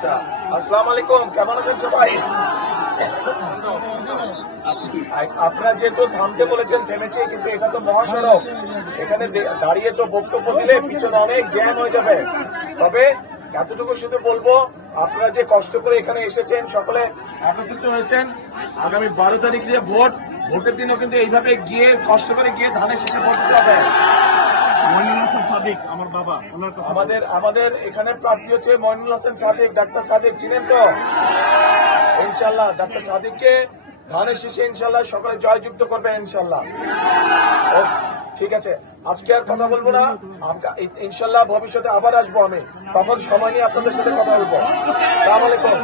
আচ্ছা, আসসালামু আলাইকুম, কেমন আছেন সবাই? আপনারা যেহেতু থামতে বলেছেন থেমেছে, কিন্তু এটা তো মহাসড়ক, এখানে দাঁড়িয়ে তো বক্তব্য দিলে পিছনে অনেক জ্যাম হয়ে যাবে। তবে এতটুকু শুধু বলবো, আপনারা যে কষ্ট করে এখানে এসেছেন, সকলে একত্রিত হয়েছেন, আগামী 12 তারিখ যে ভোটের দিনও কিন্তু এইভাবে গিয়ে কষ্ট করে গিয়ে ধানের শীষে ভোট দিতে হবে। আমার বাবা আমাদের এখানে প্রার্থী হচ্ছে মইনুল হাসান সাদিক, ডাক্তার সাদিক চিনেন তো? ইনশাল্লাহ ডাক্তার সাদিককে ধানের শীষে ইনশাল্লাহ সকলে জয়যুক্ত করবেন ইনশাল্লাহ। ঠিক আছে, আজকে আর কথা বলবো না, ইনশাল্লাহ ভবিষ্যতে আবার আসবো আমি, তখন সময় নিয়ে আপনাদের সাথে কথা বলবো। আসসালামু আলাইকুম।